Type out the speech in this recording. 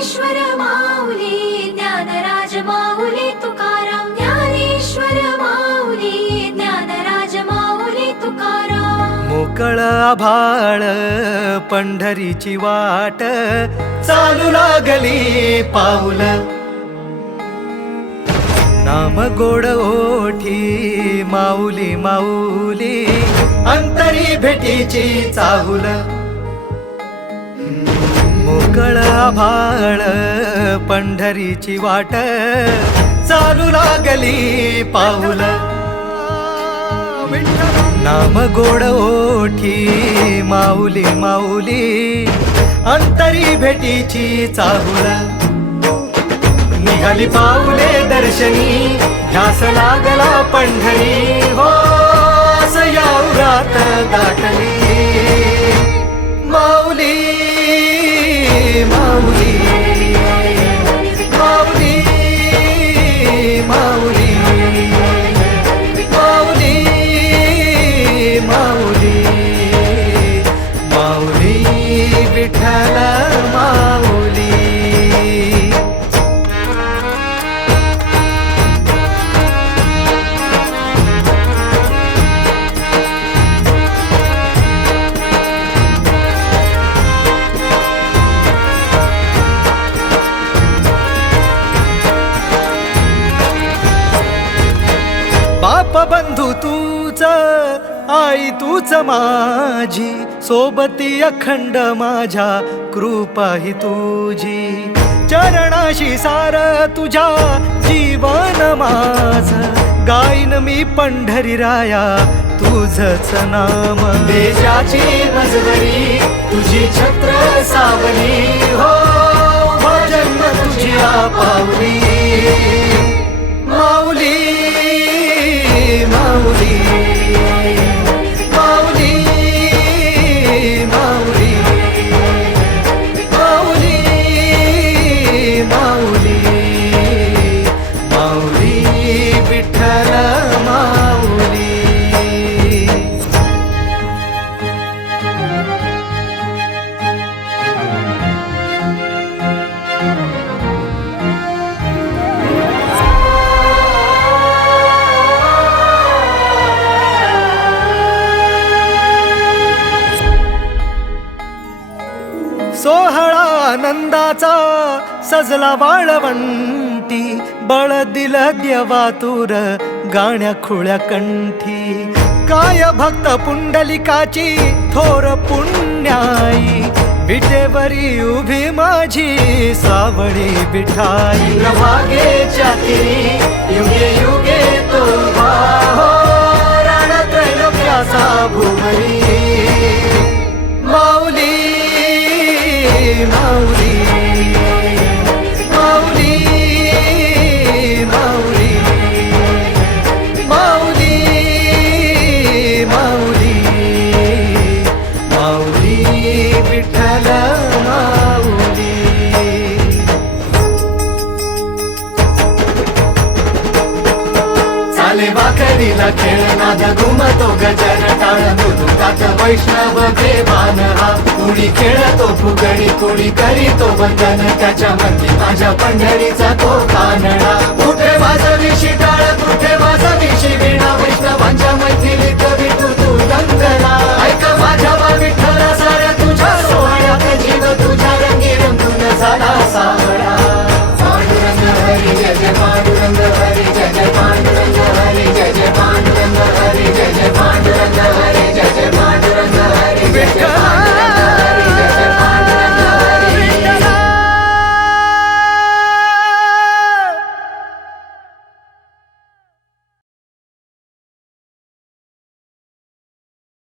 ज्ञानेश्वर माऊली ज्ञानराज माऊली तुकाराम ज्ञानेश्वर माऊली ज्ञानराज माऊली तुकाराम मोकळ आभाळ पंढरीची वाट चालू लागली पाऊल नाम गोड ओठी माऊली माऊली अंतरी भेटीची चाहुल मोकळ आभाळ पंढरीची वाट चालू लागली पाऊल नाम गोड ओठी माऊली माऊली अंतरी भेटीची चाहुल निघाली पाऊले दर्शनी ध्यास लागला पंढरी हो सयावरात दाटली माऊली माऊली माऊली माऊली माऊली माऊली माऊली विठ्ठल माऊली बाप बंधू तूच आई तूच माझी सोबती अखंड माझ्या कृपा ही तुझी चरणाशी सार तुझ्या जीवन माझ गाईन मी पंढरी राया तुझच नाम देशाची मजवरी तुझी छत्र सावली हो जन्म तुझी पावली माऊली माऊली माऊली माऊली माऊली माऊली माऊली विठ्ठल माऊली सोहळा आनंदाचा सजला वाळवंटी बळ दिलं देवातुर गाण्या खुळ्या कंठी काय भक्त पुंडलिकाची थोर पुण्याई विटेवरी उभी माझी सावळी विठाई प्रभागेच्या तिरी युगे युगे तो हो राण त्रैलोक्याचा भुवरी माऊली माऊली माऊली माऊली माऊली माऊली माऊली विठ्ठल माऊली चाले वाकरीला खेळ नाद घुमतो गजर टाळ मृदुकात वैष्णव देवान हा कुणी खेळतो फुगडी कुणी करीतो वंदन त्याच्या मंदी माझ्या पंढरीचा तो कानडा कुठे वाजवी शिटाळ कुठे वाजवी शिवीणा वैष्णवांच्या मैथिलीत विठू तू दंगला ऐक माझ्या